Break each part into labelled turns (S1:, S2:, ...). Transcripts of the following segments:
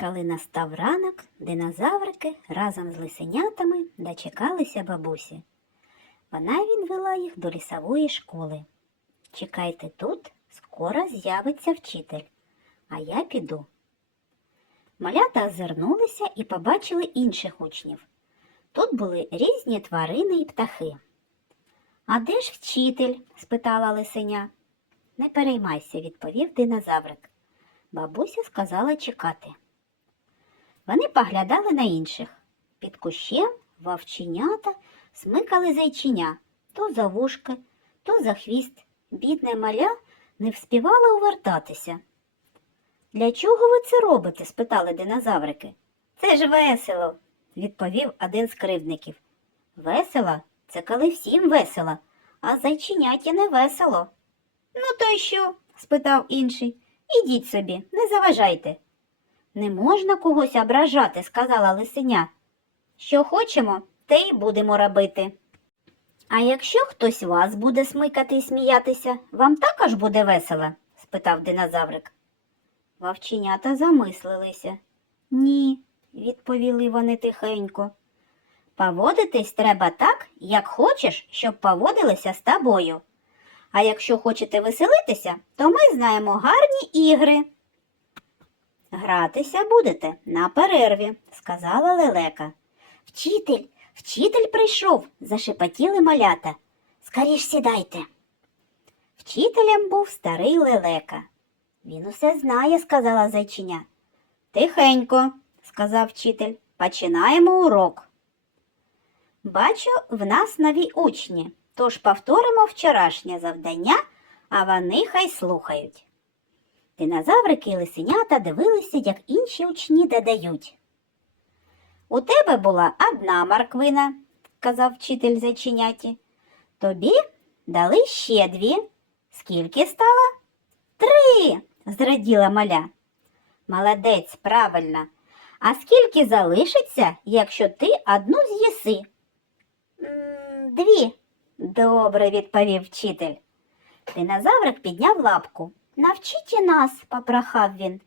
S1: Коли настав ранок, динозаврики разом з лисенятами дочекалися бабусі. Вона відвела їх до лісової школи. Чекайте тут, скоро з'явиться вчитель, а я піду. Малята озирнулися і побачили інших учнів. Тут були різні тварини і птахи. А де ж вчитель? спитала лисеня. Не переймайся, відповів динозаврик. Бабуся сказала чекати. Вони поглядали на інших. Під кущем вовченята смикали зайчиня то за вушки, то за хвіст. Бідне маля не вспівала увертатися. Для чого ви це робите? спитали динозаврики. Це ж весело, відповів один з кривдників. Весело? Це коли всім весело, а зайчиняті не весело. Ну, то й що? спитав інший. Ідіть собі, не заважайте. Не можна когось ображати, сказала лисеня. Що хочемо, те й будемо робити. А якщо хтось вас буде смикати і сміятися, вам також буде весело? спитав динозаврик. Вовченята замислилися. Ні, відповіли вони тихенько. Поводитись треба так, як хочеш, щоб поводилися з тобою. А якщо хочете веселитися, то ми знаємо гарні ігри. Гратися будете на перерві, сказала лелека. Вчитель, вчитель прийшов, зашепотіли малята. Скоріш сідайте. Вчителем був старий лелека. Він усе знає, сказала зайчиня. Тихенько, сказав вчитель, починаємо урок. Бачу, в нас нові учні, тож повторимо вчорашнє завдання, а вони хай слухають. Динозаврики і лисенята дивилися, як інші учні додають. У тебе була одна морквина, казав вчитель зайчиняті. Тобі дали ще дві. Скільки стало? Три, зраділа маля. Молодець, правильно. А скільки залишиться, якщо ти одну з'їси? Дві, добре відповів вчитель. Динозаврик підняв лапку. Навчіть нас, попрохав він.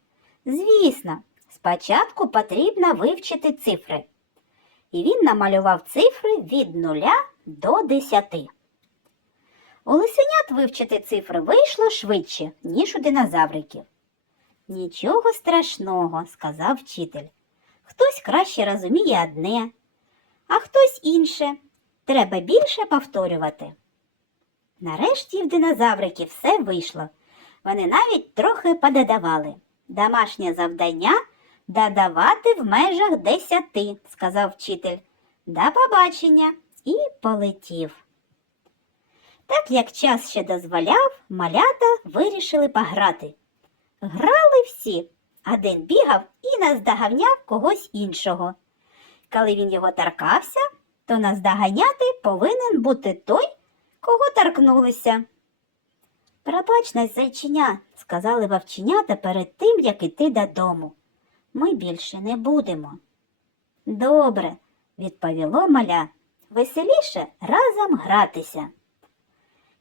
S1: Звісно, спочатку потрібно вивчити цифри. І він намалював цифри від нуля до десяти. У лисенят вивчити цифри вийшло швидше, ніж у динозавриків. Нічого страшного, сказав вчитель. Хтось краще розуміє одне, а хтось інше. Треба більше повторювати. Нарешті в динозавриків все вийшло. Вони навіть трохи пододавали. Домашнє завдання додавати в межах десяти, сказав вчитель. До побачення і полетів. Так як час ще дозволяв, малята вирішили пограти. Грали всі. Один бігав і наздоганяв когось іншого. Коли він його торкався, то наздоганяти повинен бути той, кого торкнулися. Пробач нас, зайчиня, сказали вовченята перед тим, як іти додому. Ми більше не будемо. Добре, відповіло маля. Веселіше разом гратися.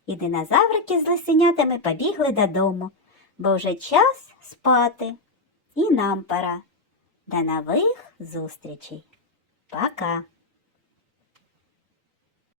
S1: І динозаврики з лисенятами побігли додому, бо вже час спати. І нам пора. До нових зустрічей. Пока.